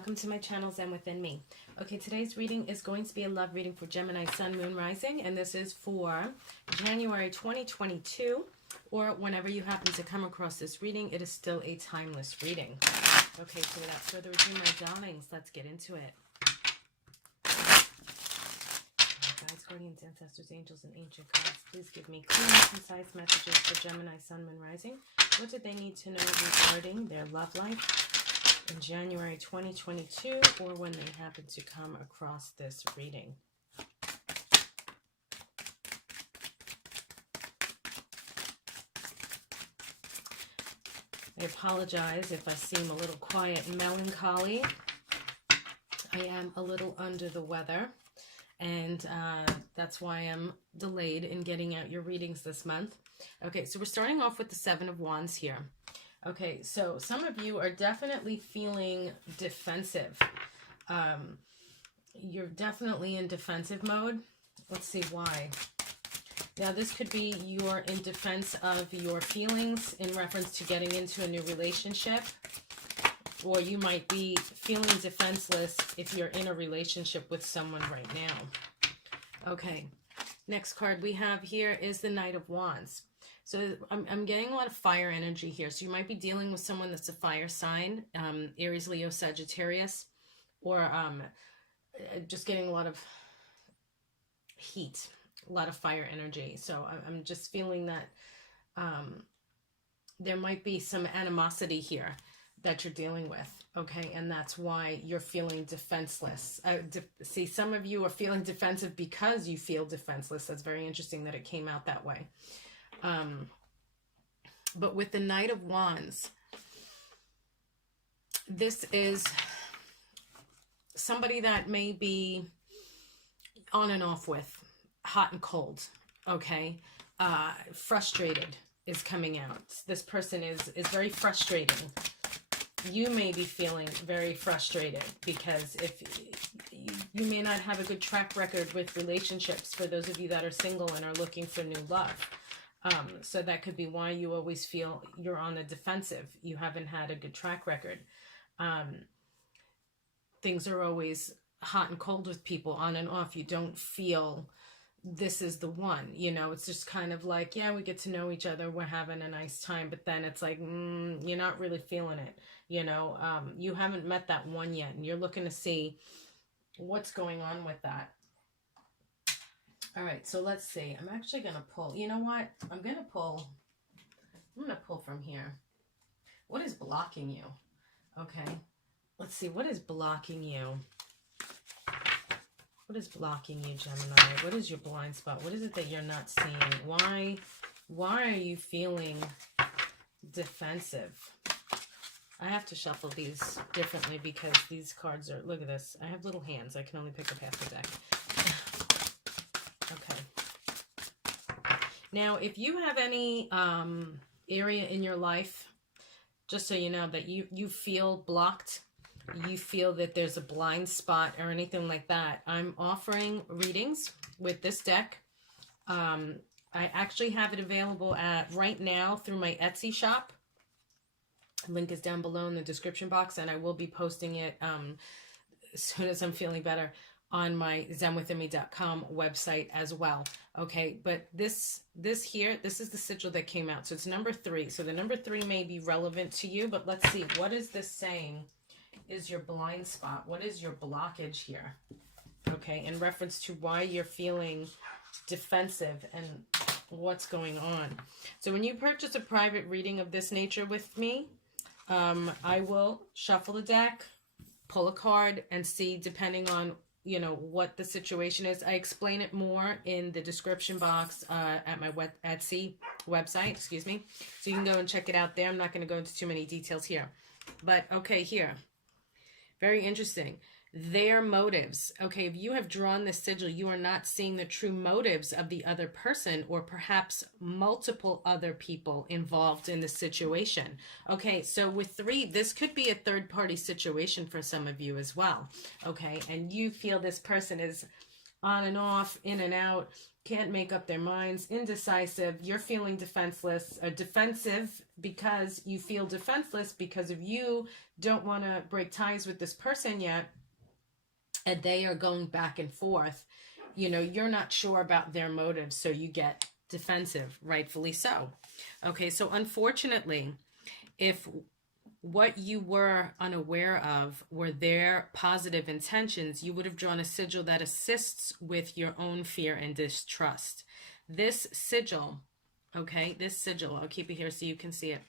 welcome to my channel, Zen Within Me. Okay, today's reading is going to be a love reading for Gemini, Sun, Moon, Rising, and this is for January 2022, or whenever you happen to come across this reading, it is still a timeless reading. Okay, so without further ado, my darlings, let's get into it. Guides, guardians, ancestors, angels, and ancient cards, please give me clear and concise messages for Gemini, Sun, Moon, Rising. What do they need to know regarding their love life in January 2022, or when they happen to come across this reading? I apologize if I seem a little quiet and melancholy. I am a little under the weather, and that's why I'm delayed in getting out your readings this month. Okay, so we're starting off with the Seven of Wands here. Okay, so some of you are definitely feeling defensive. You're definitely in defensive mode. Let's see why. Now, this could be you're in defense of your feelings in reference to getting into a new relationship, or you might be feeling defenseless if you're in a relationship with someone right now. Okay, next card we have here is the Knight of Wands. So I'm getting a lot of fire energy here. So you might be dealing with someone that's a fire sign, Aries, Leo, Sagittarius, or just getting a lot of heat, a lot of fire energy. So I'm just feeling that there might be some animosity here that you're dealing with. Okay, and that's why you're feeling defenseless. See, some of you are feeling defensive because you feel defenseless. That's very interesting that it came out that way. But with the Knight of Wands, this is somebody that may be on and off with, hot and cold, okay? Frustrated is coming out. This person is very frustrating. You may be feeling very frustrated because if you may not have a good track record with relationships, for those of you that are single and are looking for new love. So that could be why you always feel you're on the defensive. You haven't had a good track record. Things are always hot and cold with people, on and off. You don't feel this is the one, you know. It's just kind of like, yeah, we get to know each other, we're having a nice time, but then it's like, you're not really feeling it, you know. You haven't met that one yet, and you're looking to see what's going on with that. All right, so let's see. I'm actually going to pull. You know what? I'm going to pull from here. What is blocking you? Okay. Let's see. What is blocking you? What is blocking you, Gemini? What is your blind spot? What is it that you're not seeing? Why are you feeling defensive? I have to shuffle these differently because these cards are, look at this. I have little hands. I can only pick up half the deck. Okay. Now, if you have any area in your life, just so you know, that you feel blocked, you feel that there's a blind spot or anything like that, I'm offering readings with this deck. I actually have it available right now through my Etsy shop. Link is down below in the description box, and I will be posting it as soon as I'm feeling better on my zenwithinme.com website as well. Okay, but this here, this is the sigil that came out. So it's number 3. So the number 3 may be relevant to you, but let's see. What is this saying is your blind spot? What is your blockage here? Okay, in reference to why you're feeling defensive and what's going on. So when you purchase a private reading of this nature with me, I will shuffle the deck, pull a card, and see, depending on, you know, what the situation is. I explain it more in the description box at my Etsy website, excuse me. So you can go and check it out there. I'm not going to go into too many details here. But, okay, here. Very interesting. Their motives. Okay, if you have drawn this sigil, you are not seeing the true motives of the other person, or perhaps multiple other people involved in the situation. Okay, so with 3, this could be a third-party situation for some of you as well. Okay, and you feel this person is on and off, in and out, can't make up their minds, indecisive. You're feeling defenseless, defensive because you feel defenseless because of you don't want to break ties with this person yet, and they are going back and forth. You know, you're not sure about their motives, so you get defensive, rightfully so. Okay, so unfortunately, if what you were unaware of were their positive intentions, you would have drawn a sigil that assists with your own fear and distrust. This sigil, okay, this sigil, I'll keep it here so you can see it.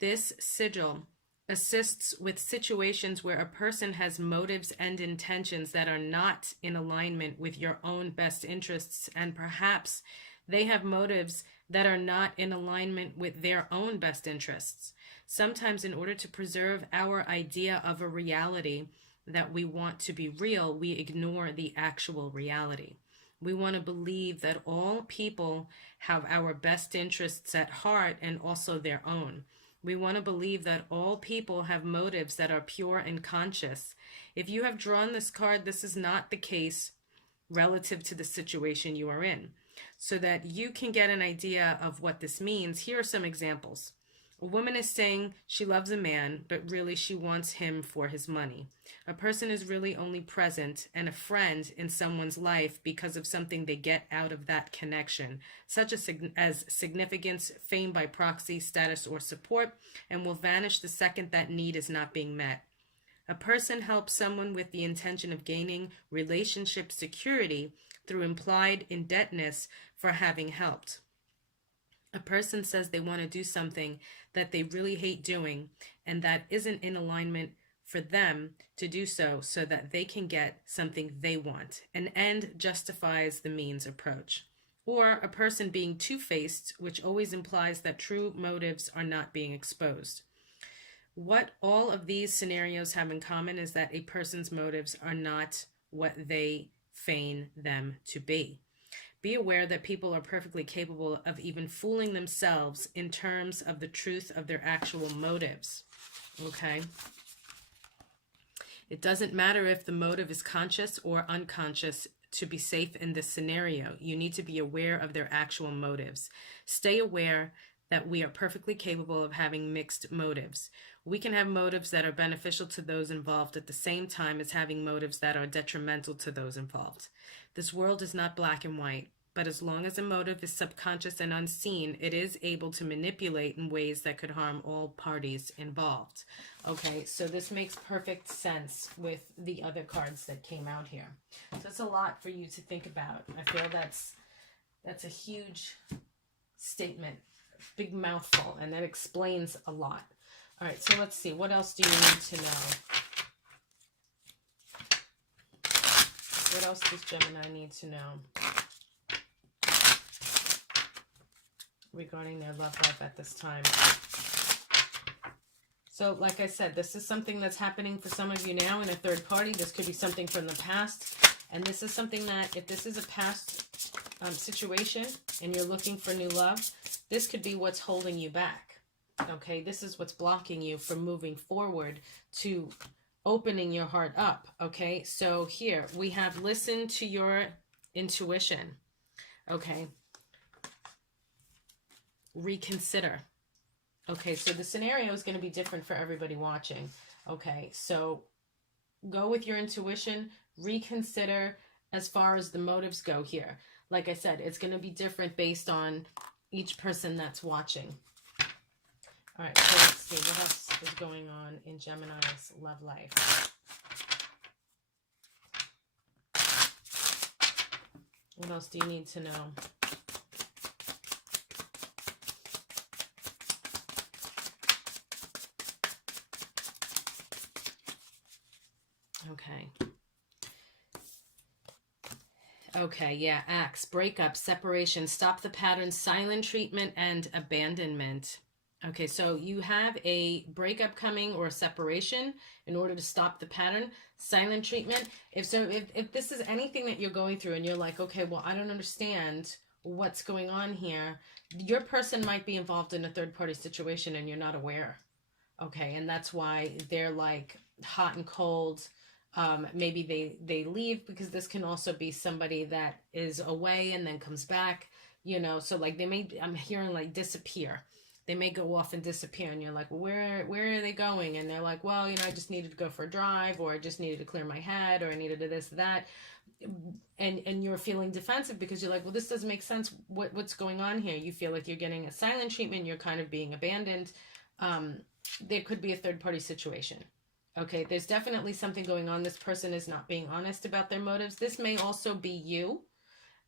This sigil assists with situations where a person has motives and intentions that are not in alignment with your own best interests, and perhaps they have motives that are not in alignment with their own best interests. Sometimes, in order to preserve our idea of a reality that we want to be real, we ignore the actual reality. We want to believe that all people have our best interests at heart and also their own. We want to believe that all people have motives that are pure and conscious. If you have drawn this card, this is not the case relative to the situation you are in. So that you can get an idea of what this means, here are some examples. A woman is saying she loves a man, but really she wants him for his money. A person is really only present and a friend in someone's life because of something they get out of that connection, such as significance, fame by proxy, status, or support, and will vanish the second that need is not being met. A person helps someone with the intention of gaining relationship security through implied indebtedness for having helped. A person says they want to do something that they really hate doing and that isn't in alignment for them to do so that they can get something they want. An end justifies the means approach. Or a person being two-faced, which always implies that true motives are not being exposed. What all of these scenarios have in common is that a person's motives are not what they feign them to be. Be aware that people are perfectly capable of even fooling themselves in terms of the truth of their actual motives. Okay? It doesn't matter if the motive is conscious or unconscious to be safe in this scenario. You need to be aware of their actual motives. Stay aware that we are perfectly capable of having mixed motives. We can have motives that are beneficial to those involved at the same time as having motives that are detrimental to those involved. This world is not black and white, but as long as a motive is subconscious and unseen, it is able to manipulate in ways that could harm all parties involved. Okay, so this makes perfect sense with the other cards that came out here. So it's a lot for you to think about. I feel that's a huge statement, big mouthful, and that explains a lot. All right, so let's see. What else do you need to know? What else does Gemini need to know regarding their love life at this time? So, like I said, this is something that's happening for some of you now in a third party. This could be something from the past. And this is something that, if this is a past situation and you're looking for new love, this could be what's holding you back. Okay, this is what's blocking you from moving forward to opening your heart up. Okay, so here we have listen to your intuition. Okay, reconsider. Okay, so the scenario is going to be different for everybody watching. Okay, so go with your intuition, reconsider as far as the motives go here. Like I said, it's going to be different based on each person that's watching. All right, so let's see what else is going on in Gemini's love life. What else do you need to know? Okay. Okay, yeah, acts, breakup, separation, stop the pattern, silent treatment, and abandonment. Okay, so you have a breakup coming or a separation in order to stop the pattern. Silent treatment. If this is anything that you're going through and you're like, okay, well, I don't understand what's going on here. Your person might be involved in a third-party situation and you're not aware. Okay, and that's why they're like hot and cold, Maybe they leave, because this can also be somebody that is away and then comes back, you know. So like I'm hearing like disappear. They may go off and disappear, and you're like, well, where are they going? And they're like, well, you know, I just needed to go for a drive, or I just needed to clear my head, or I needed to this, that. And you're feeling defensive because you're like, well, this doesn't make sense. What's going on here? You feel like you're getting a silent treatment. You're kind of being abandoned. There could be a third party situation. Okay, there's definitely something going on. This person is not being honest about their motives. This may also be you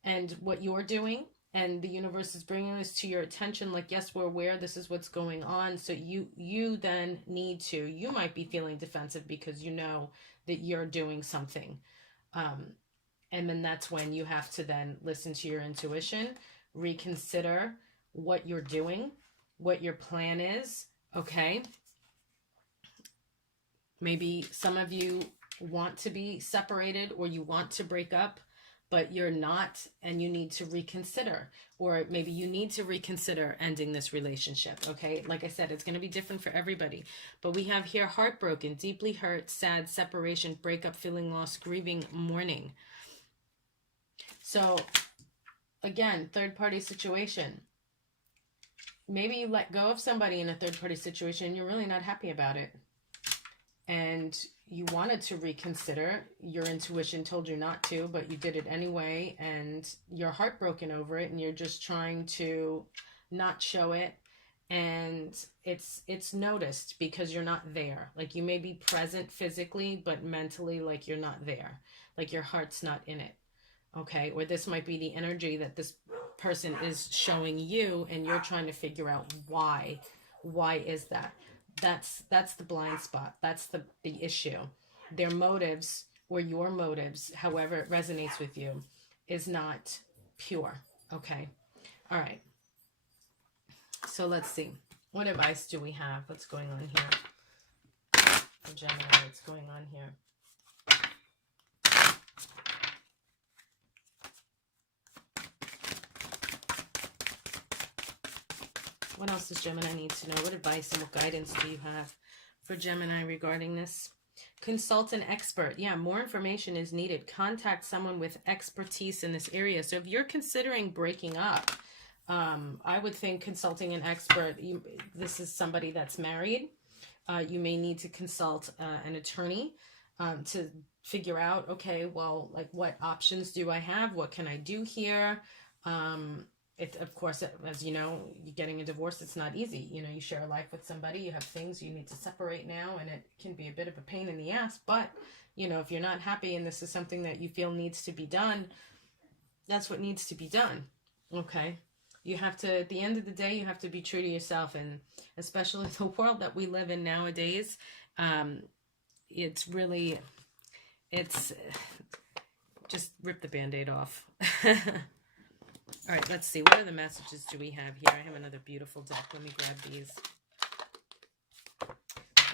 and what you're doing. And the universe is bringing this to your attention. Like, yes, we're aware this is what's going on. So you then need to, you might be feeling defensive because you know that you're doing something. And then that's when you have to then listen to your intuition, reconsider what you're doing, what your plan is. Okay. Maybe some of you want to be separated, or you want to break up, but you're not, and you need to reconsider. Or maybe you need to reconsider ending this relationship, okay? Like I said, it's going to be different for everybody. But we have here heartbroken, deeply hurt, sad, separation, breakup, feeling lost, grieving, mourning. So, again, third-party situation. Maybe you let go of somebody in a third-party situation and you're really not happy about it. And you wanted to reconsider. Your intuition told you not to, but you did it anyway, and you're heartbroken over it, and you're just trying to not show it. And it's noticed because you're not there. Like, you may be present physically, but mentally, like, you're not there. Like, your heart's not in it. Okay? Or this might be the energy that this person is showing you, and you're trying to figure out why. Why is that? That's the blind spot. That's the issue. Their motives, or your motives, however it resonates with you, is not pure. Okay? All right. So let's see. What advice do we have? What's going on here? For Gemini, what's going on here? What else does Gemini need to know? What advice and what guidance do you have for Gemini regarding this? Consult an expert. Yeah, more information is needed. Contact someone with expertise in this area. So if you're considering breaking up, I would think consulting an expert. This is somebody that's married. You may need to consult an attorney to figure out, okay, well, like, what options do I have? What can I do here? Of course, as you know, you're getting a divorce, it's not easy. You know, you share a life with somebody, you have things you need to separate now, and it can be a bit of a pain in the ass. But, you know, if you're not happy and this is something that you feel needs to be done, that's what needs to be done. Okay? You have to, at the end of the day, you have to be true to yourself. And especially the world that we live in nowadays, it's just rip the Band-Aid off. All right, let's see. What other messages do we have here? I have another beautiful deck. Let me grab these. All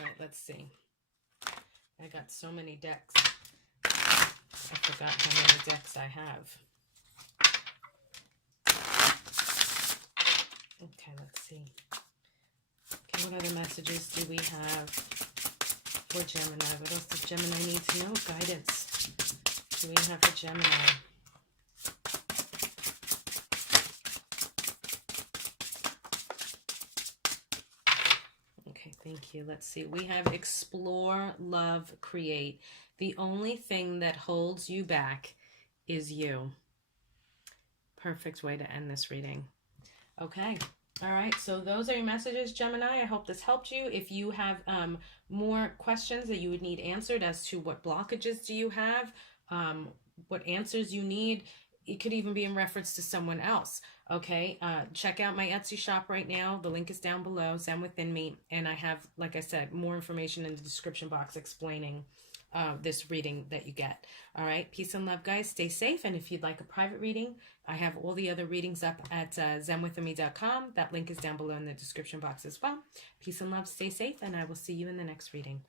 right, let's see. I got so many decks. I forgot how many decks I have. Okay, let's see. Okay, what other messages do we have for Gemini? What else does Gemini need to know? Guidance do we have for Gemini? Thank you. Let's see. We have explore, love, create. The only thing that holds you back is you. Perfect way to end this reading. Okay. All right. So those are your messages, Gemini. I hope this helped you. If you have more questions that you would need answered as to what blockages do you have, what answers you need, it could even be in reference to someone else. Okay, check out my Etsy shop right now. The link is down below, Zen Within Me. And I have, like I said, more information in the description box explaining this reading that you get. All right, peace and love, guys. Stay safe. And if you'd like a private reading, I have all the other readings up at zenwithinme.com. That link is down below in the description box as well. Peace and love, stay safe, and I will see you in the next reading.